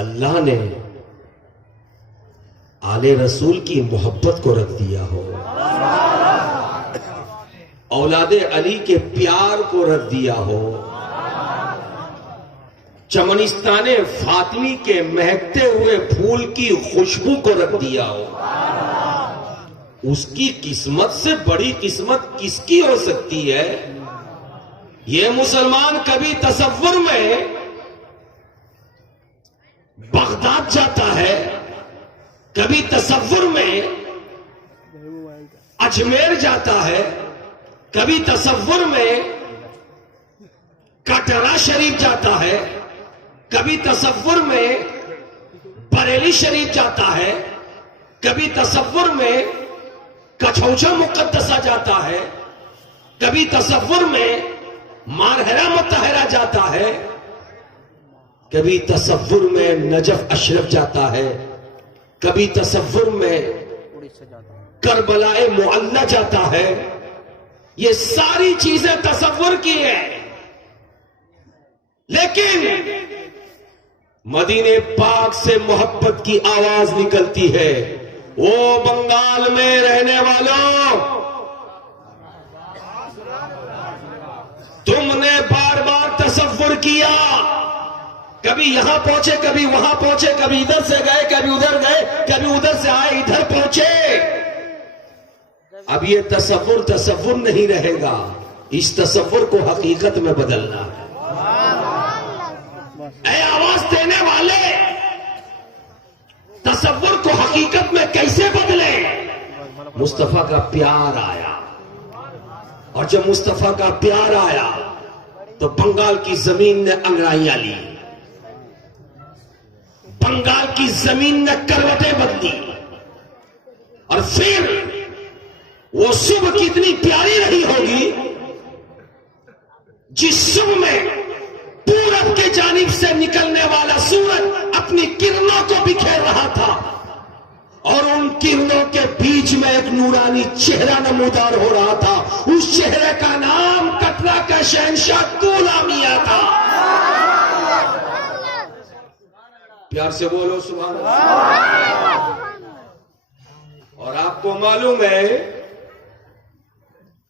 اللہ نے آل رسول کی محبت کو رکھ دیا ہو، اولاد علی کے پیار کو رکھ دیا ہو، چمنستان فاطمی کے مہکتے ہوئے پھول کی خوشبو کو رکھ دیا ہو، اس کی قسمت سے بڑی قسمت کس کی ہو سکتی ہے؟ یہ مسلمان کبھی تصور میں بغداد جاتا ہے، کبھی تصور میں اجمیر جاتا ہے، کبھی تصور میں کٹرا شریف جاتا ہے، کبھی تصور میں بریلی شریف جاتا ہے، کبھی تصور میں کچھوچا مقدسہ جاتا ہے، کبھی تصور میں مارہرہ متحرہ جاتا ہے، کبھی تصور میں نجف اشرف جاتا ہے، کبھی تصور میں کربلا معلی جاتا ہے۔ یہ ساری چیزیں تصور کی ہیں، لیکن مدینے پاک سے محبت کی آواز نکلتی ہے۔ وہ بنگال میں رہنے والوں، تم نے بار بار تصور کیا، کبھی یہاں پہنچے، کبھی وہاں پہنچے، کبھی ادھر سے گئے، کبھی ادھر گئے، کبھی ادھر سے آئے ادھر پہنچے۔ اب یہ تصور نہیں رہے گا، اس تصور کو حقیقت میں بدلنا ہے۔ اے آواز دینے والے، تصور کو حقیقت میں کیسے بدلے؟ مصطفیٰ کا پیار آیا، اور جب مصطفیٰ کا پیار آیا تو بنگال کی زمین نے انگڑائیاں لی، بنگال کی زمین نے کروٹیں بدلی، اور پھر وہ صبح کتنی پیاری رہی ہوگی جس صبح میں پورب کے جانب سے نکلنے والا سورج اپنی کرنوں کو بکھیر رہا تھا، اور ان کرنوں کے بیچ میں ایک نورانی چہرہ نمودار ہو رہا تھا۔ اس چہرے کا نام کٹرا کا شہنشاہ دولہ میاں تھا۔ پیار سے بولو سبحان اللہ۔ اور آپ کو معلوم ہے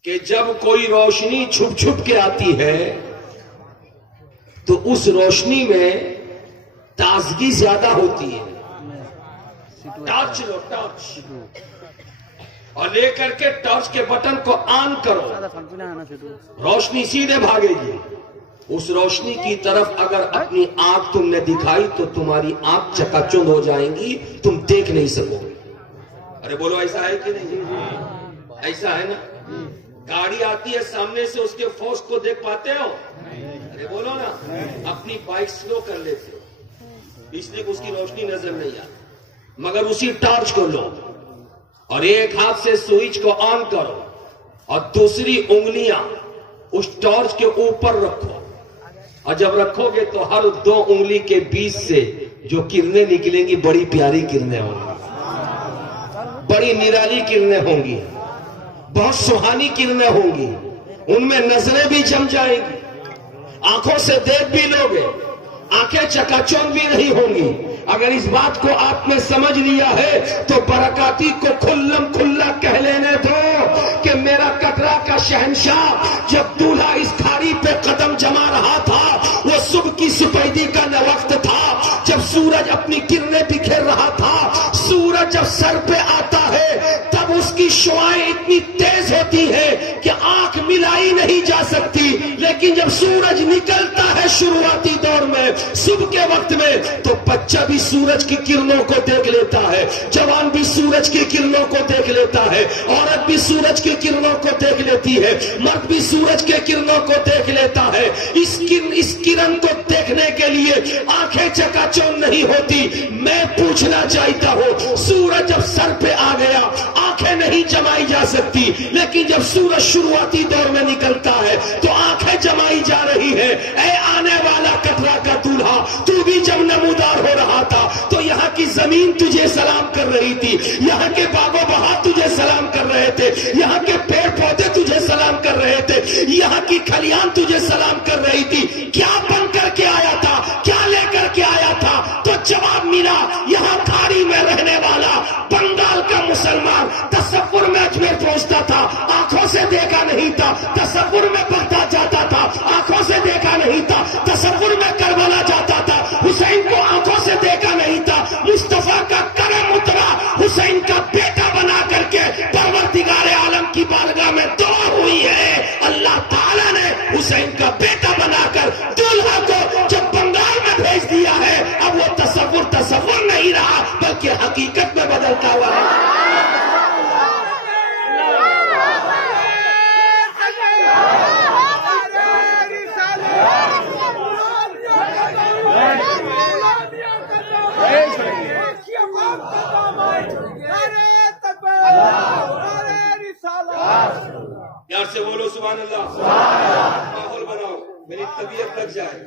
کہ جب کوئی روشنی چھپ چھپ کے آتی ہے تو اس روشنی میں تازگی زیادہ ہوتی ہے۔ ٹارچ لو، ٹارچ، اور لے کر کے ٹارچ کے بٹن کو آن کرو، روشنی سیدھے بھاگے گی۔ اس روشنی کی طرف اگر اپنی آنکھ تم نے دکھائی تو تمہاری آنکھ چکا چوند ہو جائیں گی، تم دیکھ نہیں سکو گے۔ ارے بولو ایسا ہے کہ نہیں؟ ایسا ہے نا؟ گاڑی آتی ہے سامنے سے، اس کے فوج کو دیکھ پاتے ہو؟ ارے بولو نا۔ اپنی بائک سلو کر لیتے ہو اس لیے کہ اس کی روشنی نظر نہیں آتی، مگر اسی ٹارچ کو لو اور ایک ہاتھ سے سوئچ کو آن کرو اور دوسری انگلیاں اس ٹارچ کے اوپر رکھو، اور جب رکھو گے تو ہر دو انگلی کے بیچ سے جو کرنیں نکلیں گی بڑی پیاری کرنیں ہوں گی، بڑی نرالی کرنیں ہوں گی، بہت سہانی کرنیں ہوں گی، ان میں نظریں بھی جم جائیں گی، آنکھوں سے دیکھ بھی لوگے، آنکھیں چکا چوند بھی نہیں ہوں گی۔ اگر اس بات کو آپ نے سمجھ لیا ہے تو برکاتی کو کھلم کھلا کہہ لینے دو کہ میرا کٹرا کا شہنشاہ جب دولہا اس کھاڑی پہ قدم جما رہا تھا، وہ صبح کی سپیدی کا وقت تھا، جب سورج اپنی کرنیں بکھیر رہا تھا۔ سورج جب سر پہ آتا ہے تب اس کی شعاعیں اتنی تیز ہوتی ہیں کہ آنکھ ملائی نہیں جا سکتی، لیکن جب سورج نکلتا ہے شروعاتی دور میں صبح کے وقت میں تو بچہ بھی سورج کی کرنوں کو دیکھ لیتا ہے، جوان بھی سورج کی کرنوں کو دیکھ لیتا ہے، عورت بھی سورج کی کرنوں کو دیکھ لیتی ہے، مرد بھی سورج کے کرنوں کو دیکھ لیتا ہے۔ اس کرن کو دیکھنے کے لیے آنکھیں چکا چوند نہیں ہوتی۔ میں پوچھنا چاہتا ہوں، سورج جب سر پہ آ گیا آنکھیں نہیں جمائی جا سکتی، لیکن جب سورج شروعاتی دور میں نکلتا ہے تو آنکھیں جمائی جا رہی ہے۔ اے آنے والا کٹرا کا دولہا، تو بھی جب نمودار ہو رہا تھا تو یہاں کی زمین تجھے سلام کر رہی تھی، یہاں کے باغ و بہار تجھے سلام کر رہے تھے، یہاں کے پیڑ پودے تجھے سلام کر رہے تھے، یہاں کی کھلیان تجھے سلام کر رہی تھی۔ کیا بن کر کے آیا تھا، کیا لے کر کے آیا تھا؟ تو جوان قبیلہ یہاں کھاڑی میں رہنے والا بنگال کا مسلمان تصور میں اجمیر پہنچتا تھا، آنکھوں سے دیکھا نہیں تھا، تصور میں بغداد جاتا تھا، آنکھوں سے دیکھا نہیں تھا، تصور میں کربلا جاتا تھا، حسین کو آنکھوں سے دیکھا نہیں تھا، مصطفیٰ کا کرم اترا، حسین کا بیٹا بنا کر کے پروردگار عالم کی بارگاہ میں دعا ہوئی ہے، اللہ تعالیٰ نے حسین کا بیٹا بنا کر دولہا کو جب بنگال میں بھیج دیا ہے، اب وہ تصور نہیں رہا بلکہ حقیقت میں بدلتا ہوا ہے۔ پیار سے بولو سبحان اللہ، ماحول بناؤ، میری طبیعت لگ جائے،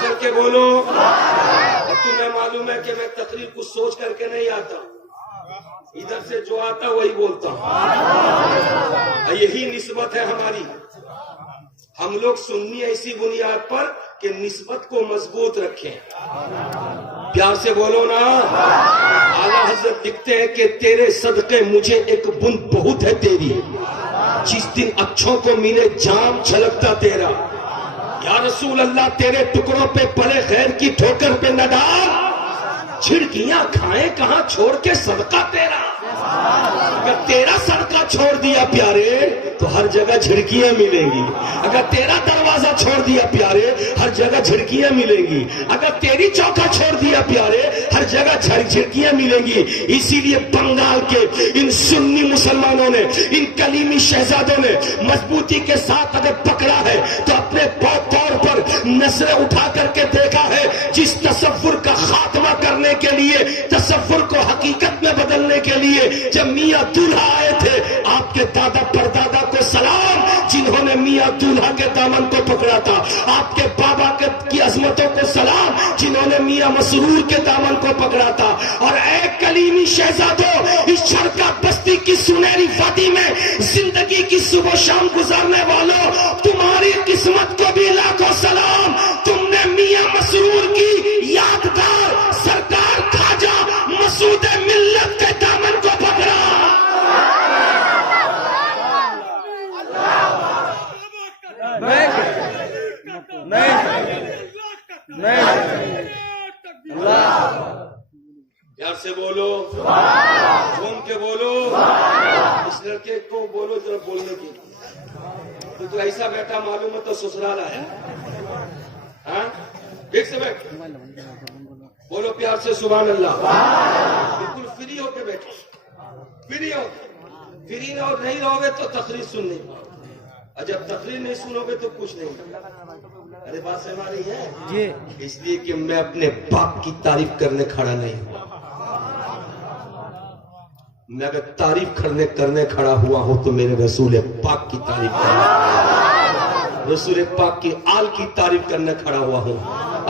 چل کے بولو۔ اب تمہیں معلوم ہے کہ میں تقریر کچھ سوچ کر کے نہیں آتا، ادھر سے جو آتا وہی بولتا ہوں، یہی نسبت ہے ہماری۔ ہم لوگ سنی ایسی بنیاد پر کہ نسبت کو مضبوط رکھیں، پیار سے بولو نا۔ اعلیٰ حضرت لکھتے ہیں کہ تیرے صدقے مجھے ایک بند بہت ہے تیری، جس دن اچھوں کو ملے جام چھلکتا تیرا، یا رسول اللہ تیرے ٹکڑوں پہ پڑے خیر کی ٹھوکر پہ نہ ڈال، چھڑکیاں کھائیں کہاں چھوڑ کے صدقہ تیرا۔ اگر تیرا صدقہ چھوڑ دیا پیارے تو ہر جگہ جھڑکیاں ملیں گی، اگر تیرا دروازہ چھوڑ دیا پیارے ہر جگہ جھڑکیاں ملیں گی، اگر تیری چوکا چھوڑ دیا پیارے ہر جگہ جھڑکیاں ملیں گی۔ اسی لیے بنگال کے ان سنی مسلمانوں نے، ان کلیمی شہزادوں نے مضبوطی کے ساتھ اگر پکڑا ہے تو اپنے طور پر نظریں اٹھا کر کے دیکھا ہے، جس تصور کا خاتمہ کرنے کے لیے، تصور کو حقیقت میں بدلنے کے لیے جب میاں دولہا آئے تھے، آپ کے دادا پردادا کو سلام جنہوں نے میاں دولہا کے دامن کو پکڑا تھا، آپ کے بابا کی عظمتوں کو سلام جنہوں نے میاں مسرور کے دامن کو پکڑا تھا۔ اور اے کلیمی شہزادوں، اس چھڑکا بستی کی سنہری وادی میں زندگی کی صبح و شام گزارنے والوں، تمہاری قسمت کو بھی لاکھوں سلام، تم نے میاں مسرور کی یادگار سرکار خواجہ مسعود ملت کے دامن کو پکڑا۔ پیار سے بولو، جھوم کے بولو، اس لڑکے کو بولو ذرا بولنے کی، تو ایسا بیٹا معلوم ہے تو سسرال آیا، ہاں ایک سے بیٹھ بولو پیار سے سبحان اللہ، بالکل فری ہو کے بیٹھو، فری ہو، فری اور نہیں رہو گے تو تقریر سن نہیں پاؤ، اور جب تقریر نہیں سنو گے تو کچھ نہیں۔ ارے بات سمجھ رہی ہے جی؟ اس لیے کہ میں اپنے باپ کی تعریف کرنے کھڑا نہیں ہوں، میں اگر تعریف کرنے کھڑا ہوا ہوں تو میرے رسول پاک کی تعریف کرنے، رسول پاک کی آل کی تعریف کرنے کھڑا ہوا ہوں،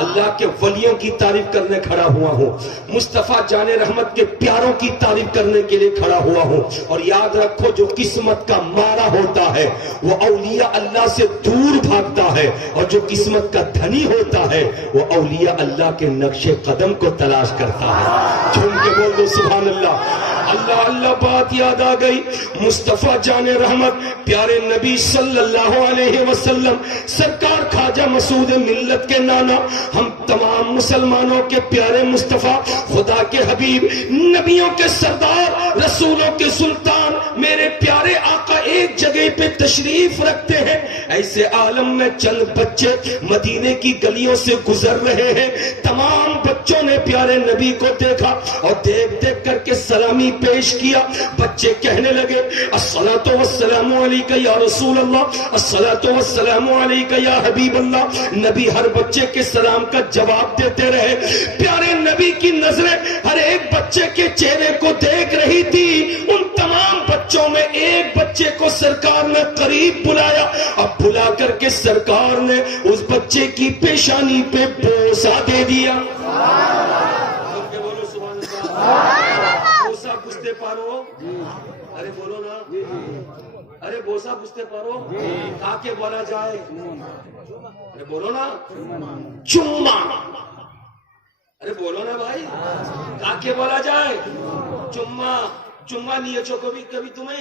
اللہ کے ولیوں کی تعریف کرنے کھڑا ہوا ہوں، مصطفیٰ جان رحمت کے پیاروں کی تعریف کرنے کے لیے کھڑا ہوا ہوں۔ اور یاد رکھو جو قسمت کا مارا ہوتا ہے وہ اولیاء اللہ سے دور بھاگتا ہے، اور جو قسمت کا دھنی ہوتا ہے وہ اولیاء اللہ کے نقش قدم کو تلاش کرتا ہے۔ جھوم کے بول دو سبحان اللہ۔ اللہ اللہ بات یاد آ گئی، مصطفیٰ جان رحمت پیارے نبی صلی اللہ علیہ وسلم سرکار خواجہ مسعود ملت کے نانا، ہم تمام مسلمانوں کے پیارے مصطفیٰ، خدا کے حبیب، نبیوں کے سردار، رسولوں کے سلطان، میرے پیارے آقا ایک جگہ پہ تشریف رکھتے ہیں۔ ایسے عالم میں چند بچے مدینے کی گلیوں سے گزر رہے ہیں، تمام بچوں نے پیارے نبی کو دیکھا اور دیکھ کر کے سلامی پیش کیا۔ بچے کہنے لگے الصلاۃ والسلام علیک یا رسول اللہ، الصلاۃ والسلام علیک یا حبیب اللہ۔ نبی ہر بچے کے سلام کا جواب دیتے رہے۔ پیارے نبی کی نظریں ہر ایک بچے کے چہرے کو دیکھ رہی تھی۔ ان تمام بچوں میں ایک بچے کو سرکار نے قریب بلایا، اب بلا کر کے سرکار نے اس بچے کی پیشانی پہ بوسہ دے دیا۔ بولو سبحان اللہ۔ بوسہ پوچھتے پارو، ارے بولو نا، ارے بوسا বুঝতে পারো কাকে বলা যায়? আরে বলো না, চুম্মা। আরে বলো না ভাই, কাকে বলা যায়? চুম্মা। চুম্মা নিয়েছো কবি কবি তুমি?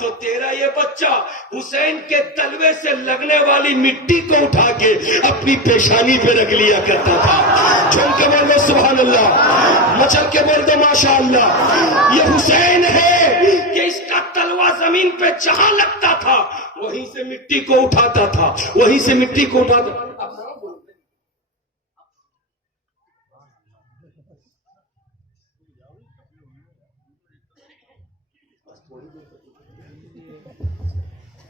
تو تیرا یہ بچہ حسین کے تلوے سے لگنے والی مٹی کو اٹھا کے اپنی پیشانی پہ رکھ لیا کرتا تھا. جھوم کے بول دو سبحان اللہ, مچل کے بول دو ماشاء اللہ. یہ حسین ہے کہ اس کا تلوا زمین پہ جہاں لگتا تھا وہیں سے مٹی کو اٹھاتا تھا, وہیں سے مٹی کو اٹھاتا تھا.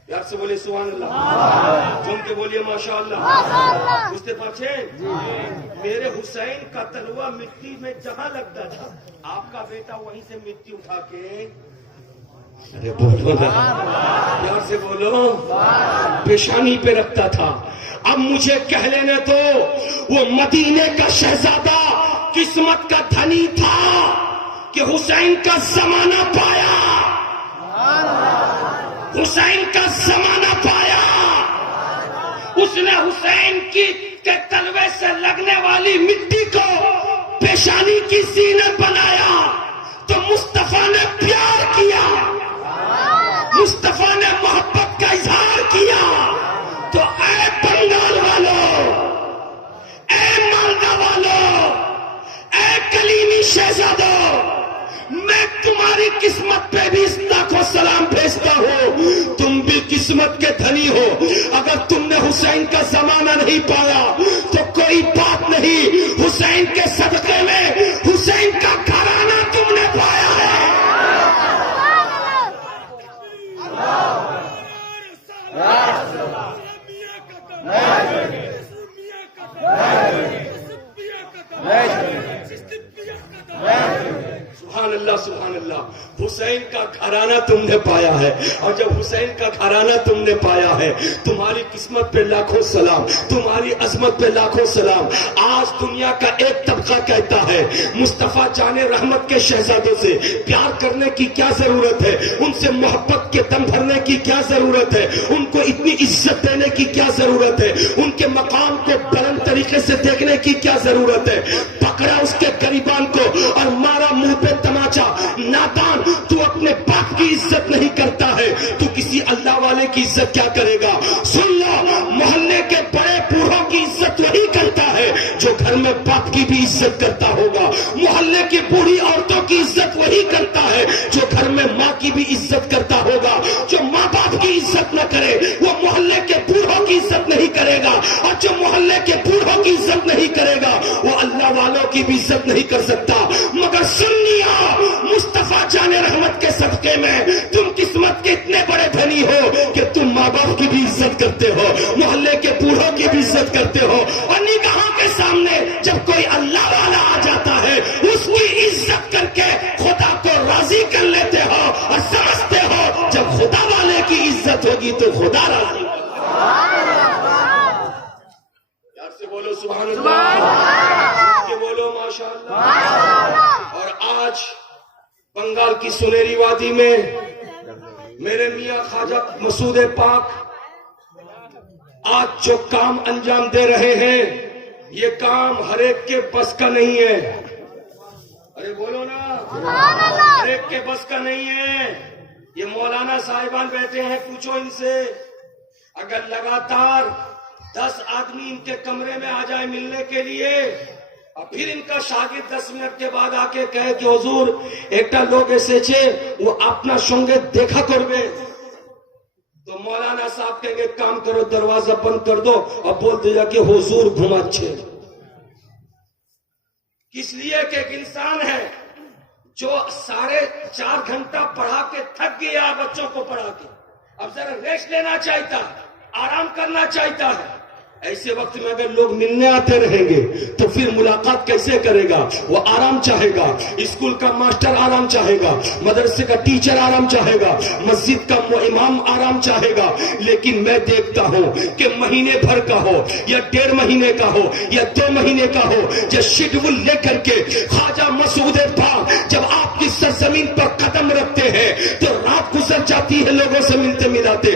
یار سے بولے سبحان اللہ, جھوم کے بولیے ماشاء اللہ. اس کے پاچھے میرے حسین کا تلوا مٹی میں جہاں لگتا تھا آپ کا بیٹا وہیں سے مٹی اٹھا کے, ارے بولو نا یار سے بولو, پیشانی پہ رکھتا تھا. اب مجھے کہہ لینے تو وہ مدینے کا شہزادہ قسمت کا دھنی تھا کہ حسین کا زمانہ پایا, حسین کا زمانہ پایا. اس نے حسین کے تلوے سے لگنے والی مٹی کو پیشانی کی زینت بنایا تو مصطفیٰ نے پیار کیا, مصطفیٰ نے محبت کا اظہار کیا. تو اے بنگال والو, اے مالدہ والو, اے کلیمی شہزادو, میں تمہاری قسمت پہ بھی لاکھوں سلام بھیجتا ہوں. تم بھی قسمت کے دھنی ہو. اگر تم نے حسین کا زمانہ نہیں پایا تو کوئی بات نہیں, حسین کے صدقے میں حسین کا گھرانہ تم نے پایا ہے. سبحان اللہ سبحان اللہ. حسین کا گھرانہ تم نے پایا ہے, اور جب حسین کا گھرانہ تم نے پایا ہے تمہاری قسمت پہ لاکھوں سلام, تمہاری عظمت پہ لاکھوں سلام. آج دنیا کا ایک طبقہ کہتا ہے مصطفیٰ جان رحمت کے شہزادوں سے پیار کرنے کی کیا ضرورت ہے, ان سے محبت کے دم بھرنے کی کیا ضرورت ہے, ان کو اتنی عزت دینے کی کیا ضرورت ہے, ان کے مقام کو بلند طریقے سے دیکھنے کی کیا ضرورت ہے. پکڑا اس کے گریبان کو اور مارا منہ پہ تماچا. نادان, تو اپنے باپ کی عزت نہیں کرتا ہے تو کسی اللہ والے کی عزت کیا کرے گا. سن لو, محلے کے بڑے بوڑھوں کی عزت وہی کرتا ہے جو گھر میں باپ کی بھی عزت کرتا ہوگا. محلے کی بوڑھی عورتوں کی عزت وہی کرتا ہے جو گھر میں ماں کی بھی عزت کرتا ہوگا. جو ماں باپ کی عزت نہ کرے وہ محلے کے بوڑھوں کی عزت نہیں کرے گا, اور جو محلے کے بوڑھوں کی عزت نہیں کرے گا وہ اللہ والوں کی بھی عزت نہیں کر سکتا. مگر سنیا, مصطفیٰ جان رحمت کے صدقے میں تم قسمت کے اتنے بڑے دھنی ہو کہ تم ماں باپ کی بھی عزت کرتے ہو, محلے کے بوڑھوں کی بھی عزت کرتے ہو, اور نگاہوں کے سامنے جب کوئی اللہ والا آ جاتا ہے اس کی عزت کر کے خدا کو راضی کر لیتے ہو, اور سمجھتے ہو جب خدا والے کی عزت ہوگی تو خدا راضی. یار سے بولو سبحان اللہ, کہ بولو ماشاء اللہ. اور آج بنگال کی سنہری وادی میں میرے میاں خواجہ مسعود پاک آج جو کام انجام دے رہے ہیں یہ کام ہر ایک کے بس کا نہیں ہے. ارے بولو نا, ہر ایک کے بس کا نہیں ہے. یہ مولانا صاحبان بیٹھے ہیں, پوچھو ان سے, اگر لگاتار 10 آدمی ان کے کمرے میں آ جائے ملنے کے لیے اور پھر ان کا شاگرد 10 منٹ کے بعد آ کے کہے کہ حضور ایکٹا لوگ ایسے چھے وہ اپنا سنگے دیکھا کربے, تو مولانا صاحب کہیں گے کام کرو, دروازہ بند کر دو اور بول دیا کہ حضور گھما چھے. اس لیے کہ ایک انسان ہے جو 4.5 گھنٹہ پڑھا کے تھک گیا بچوں کو پڑھا کے, اب ذرا ریسٹ لینا چاہتا ہے, آرام کرنا چاہتا ہے. ایسے وقت میں اگر لوگ ملنے آتے رہیں گے تو پھر ملاقات کیسے کرے گا؟ وہ آرام چاہے گا, اسکول کا ماسٹر آرام چاہے گا, مدرسے کا ٹیچر آرام چاہے گا, مسجد کا امام آرام چاہے گا. لیکن میں دیکھتا ہوں کہ مہینے بھر کا ہو یا 1.5 مہینے کا ہو یا 2 مہینے کا ہو, جو شیڈول لے کر کے خواجہ مسعود پاک جب آپ کی سرزمین پر قدم رکھتے ہیں تو رات گزر جاتی ہے لوگوں سے ملتے ملاتے,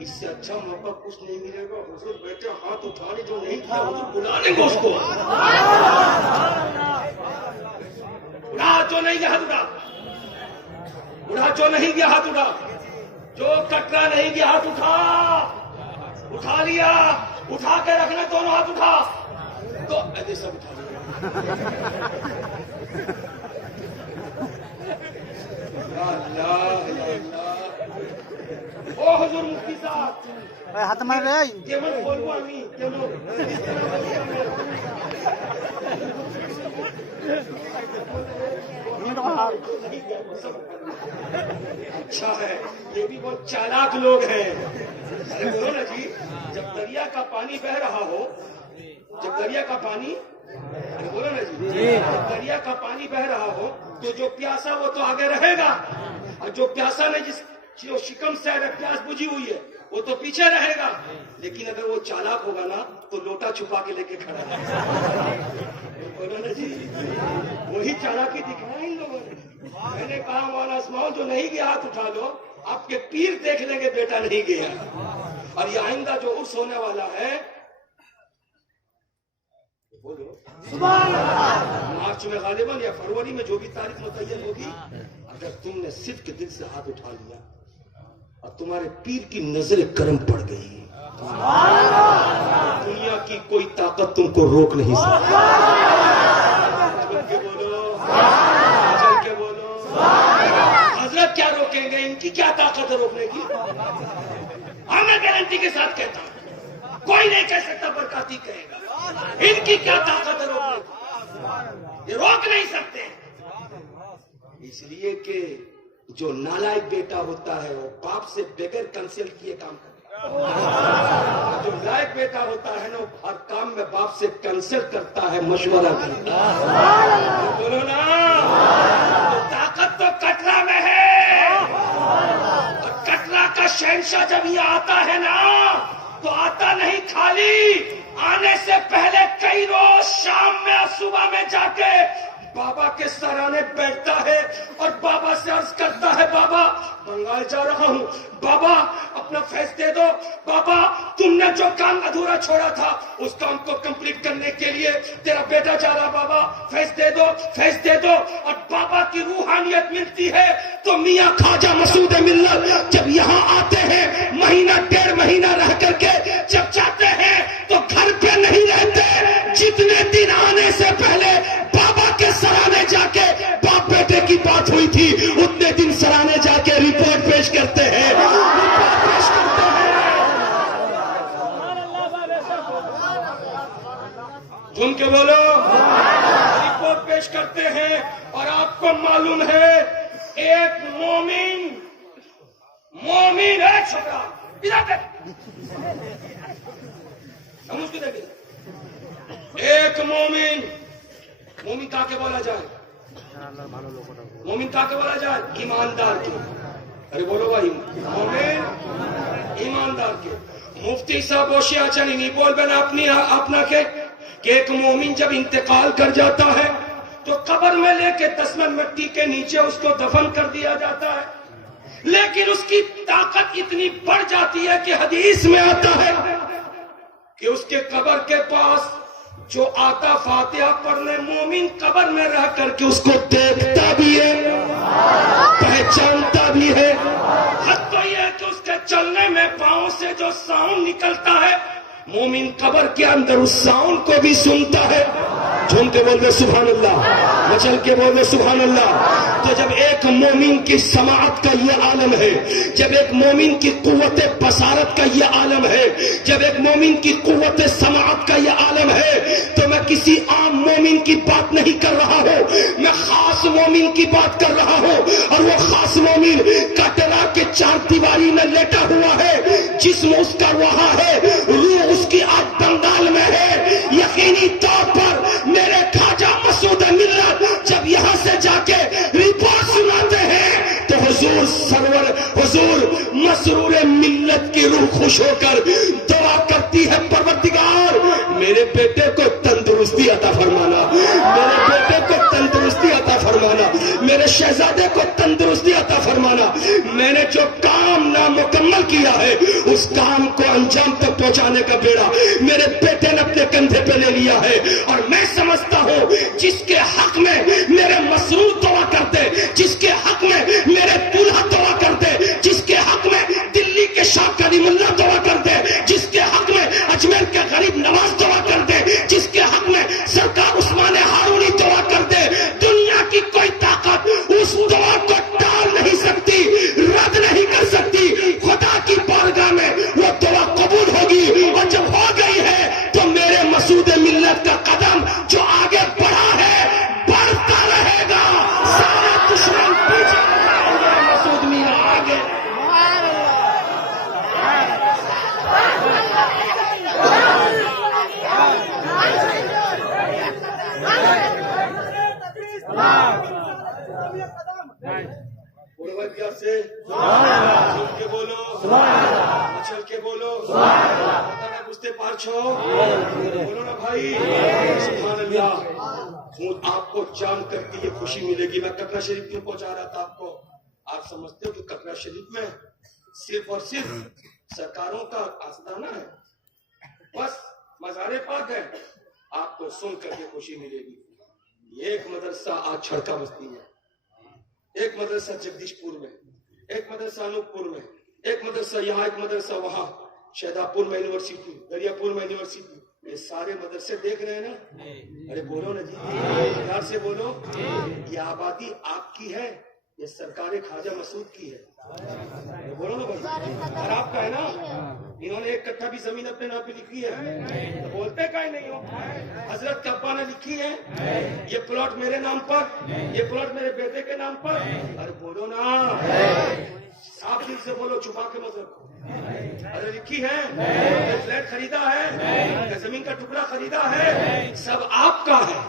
اس سے اچھا موقع کچھ نہیں ملے گا. حضور بیٹے ہاتھ اٹھانے جو نہیں تھا حضور بلا لیں گے اس کو. اڑا جو نہیں گیا ہاتھ اٹھا, اڑا جو نہیں گیا ہاتھ اٹھا, جو کٹرا نہیں گیا ہاتھ اٹھا. اٹھا لیا, اٹھا کے رکھنا دونوں ہاتھ اٹھا تو ایسے سب اٹھا لیا. او حضور مفتی صاحب ہاتھ مار رہے কেমন বলবো আমি কেমন اچھا ہے, یہ بھی بہت چالاک لوگ ہیں. ارے بولو نا جی, جب دریا کا پانی بہ رہا ہو, جب دریا کا پانی, ارے بولو نا جی, جب دریا کا پانی بہ رہا ہو تو جو پیاسا وہ تو آگے رہے گا, اور جو پیاسا نے جس جو شکم سے پیاس بجھی ہوئی ہے وہ تو پیچھے رہے گا. لیکن اگر وہ چالاک ہوگا نا تو لوٹا چھپا کے لے کے کھڑا ہے. بولو نا جی, وہی چالاکی دکھایا ان لوگوں نے. میں نے کہا مولانا اسماعیل جو نہیں گیا ہاتھ اٹھا لو, آپ کے پیر دیکھ لیں گے بیٹا نہیں گیا. اور یہ آئندہ جو عرس ہونے والا ہے, بولو مارچ میں غالباً یا فروری میں جو بھی تاریخ متعین ہوگی, اگر تم نے صدق کے دل سے ہاتھ اٹھا لیا اور تمہارے پیر کی نظر کرم پڑ گئی, دنیا کی کوئی طاقت تم کو روک نہیں سکتی. چل کے بولو, چل کے بولو. حضرت کیا روکیں گے, ان کی کیا طاقت ہے روکنے کی؟ ہاں میں گارنٹی کے ساتھ کہتا ہوں, کوئی نہیں کہہ سکتا برکاتی کہے گا. ان کی کیا طاقت ہے روکنے کی؟ یہ روک نہیں سکتے. اس لیے کہ جو نالائق بیٹا ہوتا ہے وہ باپ سے بغیر کنسلٹ کیے کام کرتا ہے. جو لائق بیٹا ہوتا ہے نا وہ ہر کام میں باپ سے کنسلٹ کرتا ہے, مشورہ کرتا ہے. بولو نا, تو طاقت تو کٹرا میں ہے. اور کٹرا کا شہنشاہ جب یہ آتا ہے نا تو آتا نہیں خالی, آنے سے پہلے کئی روز شام میں اور صبح میں جا کے بابا کے سرانے بیٹھتا ہے اور بابا سے عرض کرتا ہے, بابا بنگال جا رہا ہوں, بابا اپنا فیض دے دو, بابا تم نے جو کام ادھورا چھوڑا تھا اس کام کو کمپلیٹ کرنے کے لیے تیرا بیٹا جا رہا, بابا فیض دے دو, فیض دے دو. اور بابا کی روحانیت ملتی ہے تو میاں خواجہ مسعود ملت جب یہاں آتے ہیں, مہینہ ڈیڑھ مہینہ رہ کر کے جب جاتے ہیں تو گھر پہ نہیں رہتے. جتنے دن آنے سے پہلے بابا کے سرانے جا کے باپ بیٹے کی بات ہوئی تھی, اتنے دن سرانے جا کے رپورٹ پیش کرتے ہیں. تم کے بولو, رپورٹ پیش کرتے ہیں. اور آپ کو معلوم ہے ایک مومن ہے چھوٹا, ہم اس کو دیکھیں. ایک مومن کا کے بولا جائے, مومن کا کے بولا جائے, ایماندار کے. ارے بولو بھائی, مومن ایماندار کے. مفتی صاحب بوشیا چلی نہیں بول بنا اپنی اپنا کہ ایک مومن جب انتقال کر جاتا ہے تو قبر میں لے کے 10 مٹی کے نیچے اس کو دفن کر دیا جاتا ہے. لیکن اس کی طاقت اتنی بڑھ جاتی ہے کہ حدیث میں آتا ہے کہ اس کے قبر کے پاس جو آتا فاتحہ پڑھنے مومن قبر میں رہ کر کے اس کو دیکھتا بھی ہے, پہچانتا بھی ہے. حد تو یہ ہے کہ اس کے چلنے میں پاؤں سے جو ساؤنڈ نکلتا ہے مومن قبر کے اندر اس ساؤنڈ کو بھی سنتا ہے. جھوم کے بول دے سبحان اللہ, مچل کے بول دے سبحان اللہ. تو جب ایک مومن کی سماعت کا یہ عالم ہے, جب ایک مومن کی قوت بصارت کا یہ عالم ہے, جب ایک مومن کی قوت سماعت کا یہ عالم ہے, تو میں کسی عام مومن کی بات نہیں کر رہا ہوں, میں خاص مومن کی بات کر رہا ہوں. اور وہ خاص مومن کٹرا کے 4 دیواری میں لیٹا ہوا ہے, جسم اس کا وہاں ہے, روح اس کی آج بنگال میں ہے. یقینی طور پر میرے خواجہ مسعود ملت جب یہاں سے جا کے رپورٹ سناتے ہیں تو حضور سرور, حضور مسرور ملت کی روح خوش ہو کر دعا کرتی ہے, پروردگار میرے بیٹے کو تندرستی عطا فرمانا, میرے بیٹے کو تندرستی عطا فرمانا, میرے شہزادے کو تندرستی عطا فرمانا. میں نے جو کام نامکمل عمل کیا ہے اس کام کو انجام تک پہنچانے کا بیڑا میرے بیٹے نے اپنے کندھے پہ لے لیا ہے. اور میں سمجھتا ہوں جس کے حق میں میرے مسرور دعا کرتے, جس کے حق میں میرے دولہا دعا کرتے, جس کے حق میں دلی کے شاہ کریم اللہ دعا کرتے, جس کے حق میں اجمیر کے غریب نواز دعا کرتے, جس کے حق میں سرکار عثمان ہارونی دعا کرتے, دنیا کی کوئی طاقت اس دعا کو ٹال نہیں سکتی, رد نہیں کر سکتی. خدا کی بارگاہ میں وہ دعا قبول ہوگی, اور جب ہو گئی ہے تو میرے مسعود ملت کا قدم جو آگے بڑھا ہے بڑھتا رہے گا. سارے دشمن پیچھے رہیں گے, مسعود میاں آگے. سے کے بولو, اچھل کے بولو, گستے پار چھو بولو نا بھائی. سبحان اللہ. آپ کو جان کر کے یہ خوشی ملے گی. میں کٹرا شریف کیوں پہنچا رہا تھا آپ کو؟ آپ سمجھتے ہو کہ کٹرا شریف میں صرف اور صرف سرکاروں کا آستانہ ہے, بس مزار پاک ہے. آپ کو سن کر کے خوشی ملے گی. ایک مدرسہ آج چھڑکا بستی میں, ایک مدرسہ جگدیش پور میں, ایک مدرسہ انوپ پور میں, ایک مدرسہ یہاں, ایک مدرسہ وہاں, شہدا پور میں یونیورسٹی, دریا پور میں یونیورسٹی. یہ سارے مدرسے دیکھ رہے ہیں نا؟ ارے بولو نا جی, پیار سے بولو. یہ آبادی آپ کی ہے, یہ سرکار خواجہ مسعود کی ہے. بولو نا بھائی, اور آپ کا ہے نا. انہوں نے ایک کٹھا بھی زمین اپنے نام پہ لکھی ہے, تو بولتے کا ہی نہیں ہو. حضرت کے ابا نے لکھی ہے, یہ پلاٹ میرے نام پر, یہ پلاٹ میرے بیٹے کے نام پر. ارے بولو نا, صاف دل سے بولو, چھپا کے مت رکھو. ارے لکھی ہے, فلیٹ خریدا ہے, زمین کا ٹکڑا خریدا ہے, سب آپ کا ہے,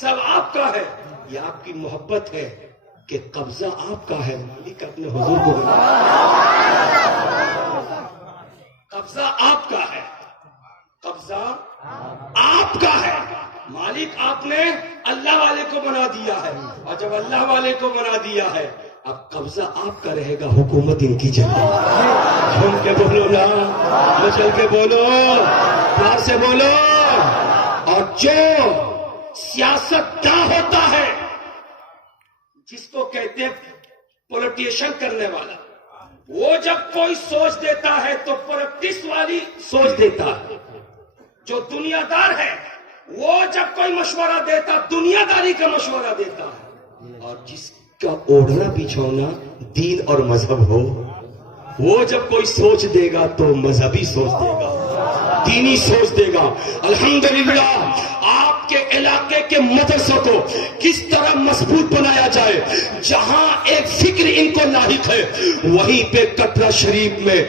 سب آپ کا ہے. یہ آپ کی محبت ہے کہ قبضہ آپ کا ہے, مالک اپنے حضور کو بنا. قبضہ آپ کا ہے, قبضہ آپ کا ہے, مالک آپ نے اللہ والے کو بنا دیا ہے. اور جب اللہ والے کو بنا دیا ہے, اب قبضہ آپ کا رہے گا, حکومت ان کی جگہ. جھوم کے بولو نا, مچل کے بولو, پیار سے بولو. اور جو سیاست داں ہوتا ہے, جس کو کہتے ہیں پولیٹیشن کرنے والا, وہ جب کوئی سوچ دیتا ہے تو پولیٹکس والی سوچ دیتا ہے. جو دنیا دار ہے وہ جب کوئی مشورہ دیتا, دنیا داری کا مشورہ دیتا ہے. اور جس کا اوڑھنا بچھونا دین اور مذہب ہو, وہ جب کوئی سوچ دے گا تو مذہبی سوچ دے گا, دینی سوچ دے گا. الحمدللہ آپ کے علاقے کے مدرسوں کو کس طرح مضبوط بنایا جائے. جہاں ایک فکر ان کو لاحق ہے, وہیں پہ کٹرا شریف میں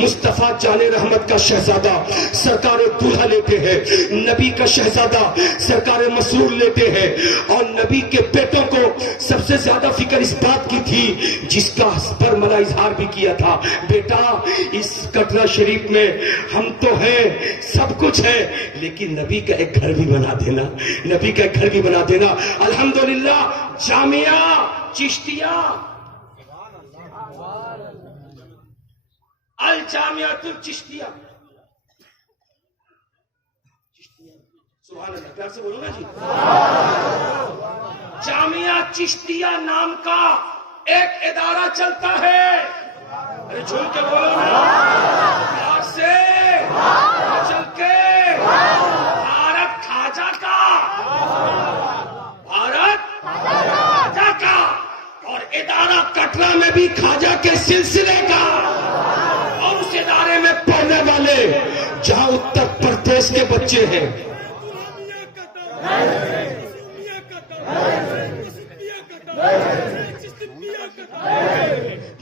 مصطفیٰ جان رحمت کا شہزادہ سرکار دولہا لیتے ہیں, نبی کا شہزادہ سرکار مسرور لیتے ہیں. اور نبی کے بیٹوں کو سب سے زیادہ فکر اس بات کی تھی, جس کا برملا اظہار بھی کیا تھا, بیٹا اس کٹرا شریف میں ہم تو ہیں, سب کچھ ہے, لیکن نبی کا ایک گھر بھی بنا دینا, نبی کا ایک گھر بھی بنا دینا. الحمدللہ جامعہ چشتیہ, الجامعۃ الچشتیہ, سبحان اللہ, پیار سے بولو نا جی. جامعہ چشتیہ نام کا ایک ادارہ چلتا ہے. ارے جھوم کے بولو نا, پیار سے چل کے. بھارت خواجہ کا, بھارت خواجہ کا, اور ادارہ کٹرا میں بھی خواجہ کے سلسلے کا. اور اس ادارے میں پڑھنے والے جہاں اتر پردیش کے بچے ہیں,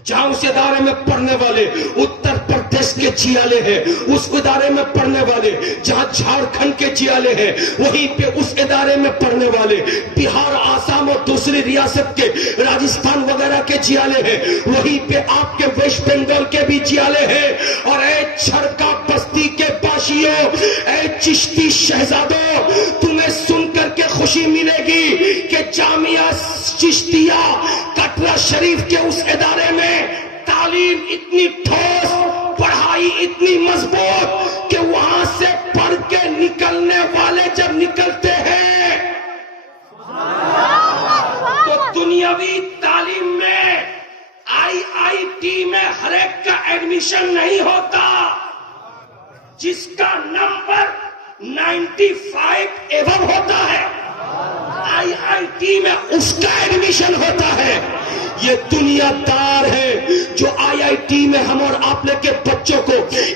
جہاں اس ادارے میں پڑھنے والے اتر پردیش کے چیالے ہیں, اس ادارے میں پڑھنے والے جہاں جھارکھنڈ کے چیالے ہیں, وہیں پہ اس ادارے میں پڑھنے والے بہار, آسام اور دوسری ریاست کے, راجستھان وغیرہ کے چیالے ہیں, وہیں پہ آپ کے ویسٹ بنگال کے بھی چیالے ہیں. اور اے چھڑکا بستی کے باشیوں, اے چشتی شہزادوں, تمہیں سن کر کے خوشی ملے گی کہ جامعہ چشتیہ کٹرا شریف کے اس ادارے میں تعلیم اتنی ٹھوس، پڑھائی اتنی مضبوط کہ وہاں سے پڑھ کے نکلنے والے جب نکلتے ہیں تو دنیاوی تعلیم میں IIT میں ہر ایک کا ایڈمیشن نہیں ہوتا. جس کا نمبر 95 ایبو ہوتا ہے IIT میں اس کا ایڈمیشن ہوتا ہے. یہ دنیا دار ہے جو IIT میں ہم اور آپ لے کے بچوں کو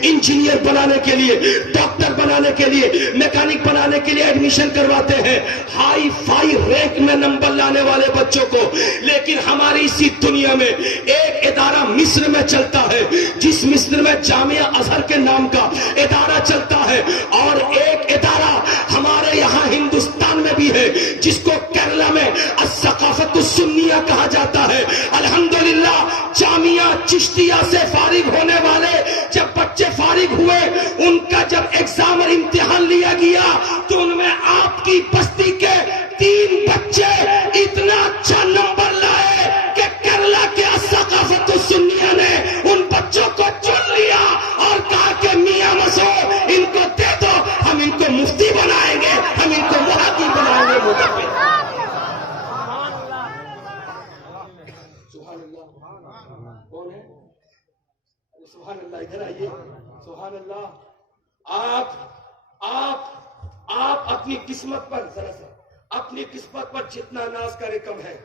انجینئر بنانے کے لیے، ڈاکٹر بنانے کے لیے، میکینک بنانے کے لیے ایڈمیشن کرواتے ہیں، ہائی فائی رینک میں نمبر لانے والے بچوں کو. لیکن ہماری اسی دنیا میں ایک ادارہ مصر میں چلتا ہے، جس مصر میں جامعہ ازہر کے نام کا ادارہ چلتا ہے، اور ایک ادارہ ہمارے یہاں ہندوستان میں بھی ہے جس کو کیرلا میں الثقافت السنیہ کہا جاتا ہے. الحمدللہ جامعہ چشتیہ سے فارغ ہونے والے جب بچے فارغ ہوئے، ان کا جب ایگزام اور امتحان لیا گیا تو ان میں آپ کی بستی کے 3 بچے اتنا اچھا نمبر لائے کہ کیرلا کے الثقافت السنیہ نے ان بچوں کو چن لیا اور کہا کہ میاں مسعود ان کو دے دو، ہم ان کو مفتی بنائیں گے، ہم ان کو مہدی بنائیں گے. کون ہے؟ سبحان اللہ، ادھر آئیے. سبحان اللہ. آپ اپنی قسمت پر ذرا سا اپنی قسمت پر جتنا ناز کرے کم ہے.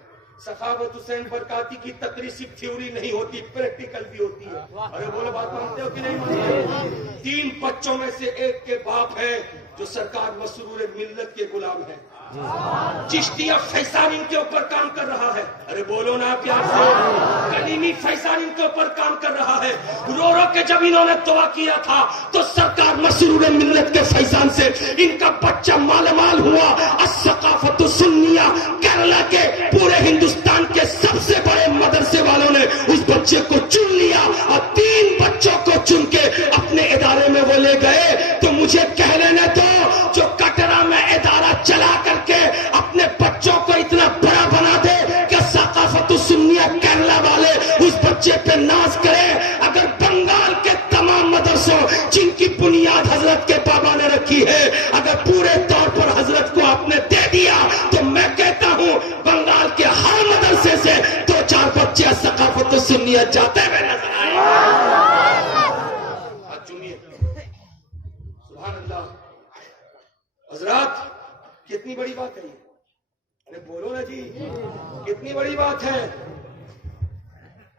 سخاوت حسین برکاتی کی تقریر صرف تھیوری نہیں ہوتی، پریکٹیکل بھی ہوتی ہے. ارے بولو، بات مانتے ہو کہ نہیں مانتے؟ 3 بچوں میں سے ایک کے باپ ہیں جو سرکار مسرور ملت کے غلام ہیں. چشتیہ فیضان ان کے اوپر کام کر رہا ہے. ارے بولو نا پیار سے. کلیمی فیضان ان کے اوپر کام کر رہا ہے. رو رو کے جب انہوں نے دعا کیا تھا تو سرکار مسرور ملت کے فیضان سے ان کا بچہ مال مال ہوا. الثقافت السنیہ کیرلا کے پورے ہندوستان کے سب سے بڑے مدرسے والوں نے اس بچے کو چن لیا اور 3 بچوں کو چن کے اپنے ادارے میں وہ لے گئے. تو مجھے کہہ لینے دو، جو کٹرا میں ادارہ چلا کر کے اپنے بچوں کو اتنا بڑا بنا دے کہ ثقافت السنیہ کیرلا والے اس بچے پہ ناز کرے. اگر بنگال کے تمام مدرسوں جن کی بنیاد حضرت کے بابا نے رکھی ہے، اگر پورے طور پر حضرت کو آپ نے دے دیا تو میں کہتا ہوں بنگال کے ہر مدرسے سے 2-4 بچے ثقافت السنیہ جاتے ہوئے نظر آئے. سبحان اللہ. حضرات کتنی بڑی بات ہے یہ. ارے بولو نا جی، کتنی بڑی بات ہے.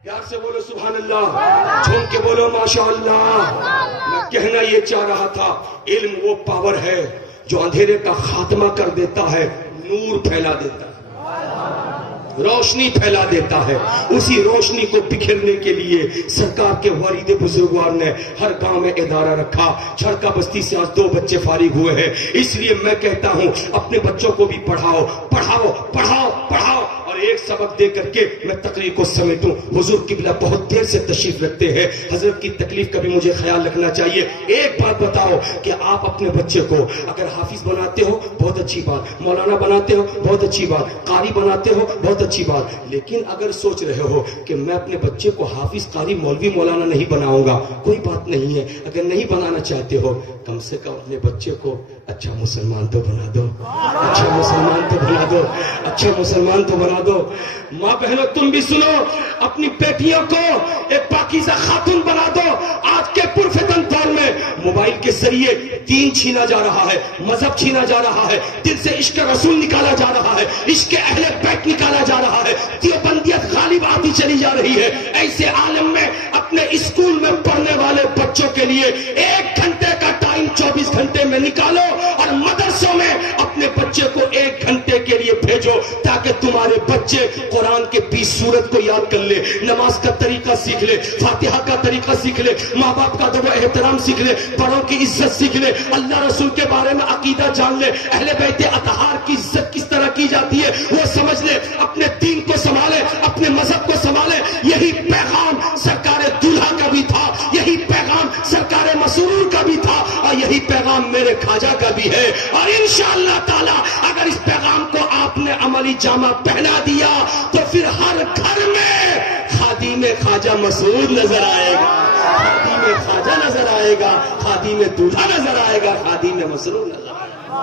پیار سے بولو سبحان اللہ، جھوم کے بولو ماشاء اللہ. میں کہنا یہ چاہ رہا تھا، علم وہ پاور ہے جو اندھیرے کا خاتمہ کر دیتا ہے، نور پھیلا دیتا ہے، روشنی پھیلا دیتا ہے. اسی روشنی کو بکھیرنے کے لیے سرکار کے والد بزرگوار نے ہر گاؤں میں ادارہ رکھا. چھڑکا بستی سے آج 2 بچے فارغ ہوئے ہیں. اس لیے میں کہتا ہوں اپنے بچوں کو بھی پڑھاؤ پڑھاؤ پڑھاؤ پڑھاؤ. اور ایک سبق دے کر کے میں تقریر کو سمیٹوں. حضور قبلہ بہت دیر سے تشریف رکھتے ہیں، حضرت کی تکلیف کا بھی مجھے خیال رکھنا چاہیے. ایک بات بتاؤ کہ آپ اپنے بچے کو اگر حافظ بناتے ہو بہت اچھی بات، مولانا بناتے ہو بہت اچھی بات، قاری بناتے ہو بہت اچھی بات. لیکن اگر سوچ رہے ہو کہ میں اپنے بچے کو حافظ، قاری، مولوی، مولانا نہیں بناؤں گا، کوئی بات نہیں ہے. اگر نہیں بنانا چاہتے ہو کم سے کم اپنے بچے کو اچھا مسلمان تو بنا دو، اچھا مسلمان تو بنا دو، اچھا مسلمان تو بنا دو. ماں بہنوں تم بھی سنو، اپنی بیٹیوں کو ایک پاکیزہ خاتون بنا دو. آج کے پرفتن دور میں موبائل کے ذریعے دین چھینا جا رہا ہے، مذہب چھینا جا رہا ہے، دل سے عشق رسول نکالا جا رہا ہے، عشق اہل بیت نکالا جا رہا ہے، دیوبندیت غالب آتی چلی جا رہی ہے. ایسے عالم میں اپنے اسکول میں پڑھنے والے بچوں کے لیے 1 گھنٹے کا ٹائم 24 گھنٹے میں نکالو اور مدرسوں میں اپنے بچے کو 1 گھنٹے کے لیے بھیجو تاکہ تمہارے بچے قرآن کے 20 سورت کو یاد کر لے، نماز کا طریقہ سیکھ لے، فاتحہ کا طریقہ سیکھ لے، ماں باپ کا ادب و احترام سیکھ لے، بڑوں کی عزت سیکھ لے، اللہ رسول کے بارے میں عقیدہ جان لے، اہل بیت اطہار کی عزت کس طرح کی جاتی ہے وہ سمجھ لے، اپنے دین کو سنبھالے، اپنے مذہب کو سنبھالے. یہی پیغام سرکار دولہا کا بھی تھا، یہی پیغام سرکار مسرور کا بھی تھا، اور یہی پیغام میرے خواجہ کا بھی ہے. اور انشاءاللہ تعالی اگر اس پیغام کو آپ نے عملی جامہ پہنا دیا تو پھر ہر گھر میں خادم خادم خواجہ مسعود نظر آئے گا، خادم خواجہ نظر آئے گا، خادم دولہا نظر آئے گا، خادم مسرور نظر آئے گا۔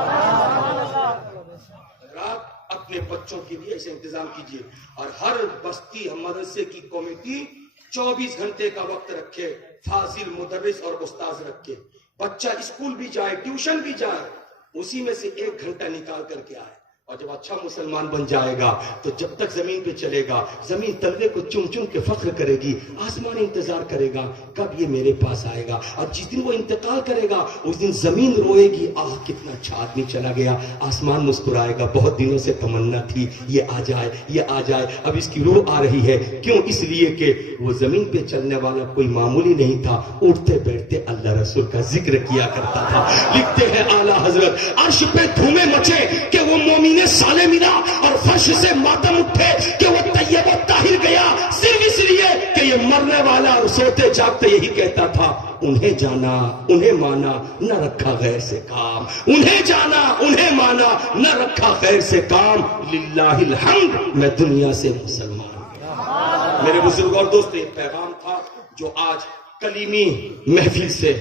آپ اپنے بچوں کے لیے ایسے انتظام کیجیے، اور ہر بستی مدرسے کی کمیٹی 24 گھنٹے کا وقت رکھے، فاضل مدرس اور استاذ رکھے، بچہ اسکول بھی جائے ٹیوشن بھی جائے، اسی میں سے 1 گھنٹہ نکال کر کے آئے، اور جب اچھا مسلمان بن جائے گا تو جب تک زمین پہ چلے گا زمین تلوے کو چم چم کے فخر کرے گی، آسمان انتظار کرے گا کب یہ میرے پاس آئے گا، اور جس دن وہ انتقال کرے گا اس دن زمین روئے گی، آہ کتنا اچھا آدمی چلا گیا، آسمان مسکرائے گا، بہت دنوں سے تمنا تھی یہ آ جائے یہ آ جائے، اب اس کی روح آ رہی ہے، کیوں؟ اس لیے کہ وہ زمین پہ چلنے والا کوئی معمولی نہیں تھا، اٹھتے بیٹھتے اللہ رسول کا ذکر کیا کرتا تھا۔ لکھتے ہیں اعلیٰ حضرت عرش پہ دھومے مچے کہ وہ مومن سالے ملا، اور فرش سے ماتم اٹھے کہ وہ طیب و طاہر گیا، صرف اس لیے کہ یہ مرنے والا اور سوتے جاگتے یہی کہتا تھا، انہیں جانا انہیں مانا نہ رکھا غیر سے کام، انہیں جانا انہیں مانا نہ رکھا غیر سے کام، للہ الحمد میں دنیا سے مسلمان۔ میرے بزرگ اور دوست، یہ پیغام تھا جو آج کلیمی محفل سے،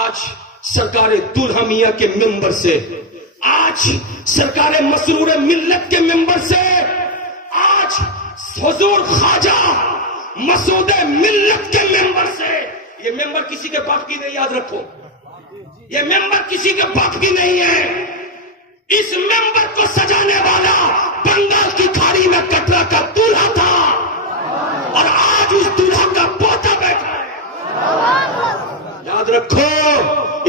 آج سرکار دولہا میاں کے منبر سے، آج سرکار مسرور ملت کے ممبر سے، آج حضور خواجہ مسعود ملت کے ممبر سے، یہ ممبر کسی کے باپ کی نہیں، یاد رکھو، یہ ممبر کسی کے باپ کی نہیں ہے، اس ممبر کو سجانے والا بنگال کی کھاڑی میں کٹرا کا دولہا تھا، اور آج اس دولہا کا پوتا بیٹھا ہے، یاد رکھو۔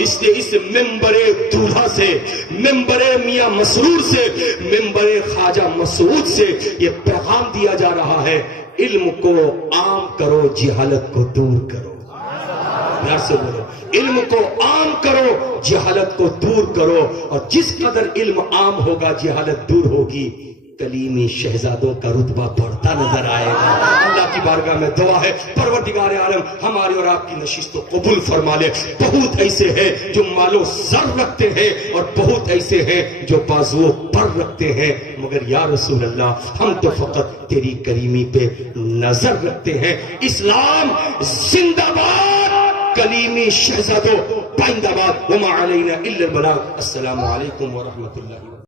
اس لیے اس ممبر دولہا سے، ممبر میاں مسرور سے، ممبر خواجہ مسعود سے یہ پیغام دیا جا رہا ہے، علم کو عام کرو، جہالت کو دور کرو۔ پیار سے بولو، علم کو عام کرو، جہالت کو دور کرو، اور جس قدر علم عام ہوگا جہالت دور ہوگی، کلیمی شہزادوں کا رتبہ بڑھتا نظر آئے گا۔ اللہ کی بارگاہ میں دعا ہے، پروردگار عالم ہماری اور آپ کی نشست کو قبول فرما لے۔ بہت ایسے ہیں جو مالو زر رکھتے ہیں، اور بہت ایسے ہیں جو بازو پر رکھتے ہیں، مگر یا رسول اللہ ہم تو فقط تیری کریمی پہ نظر رکھتے ہیں۔ اسلام زندہ باد، کلیمی شہزادوں پائندہ باد، وما علینا الا البلاغ۔ السلام علیکم ورحمۃ اللہ۔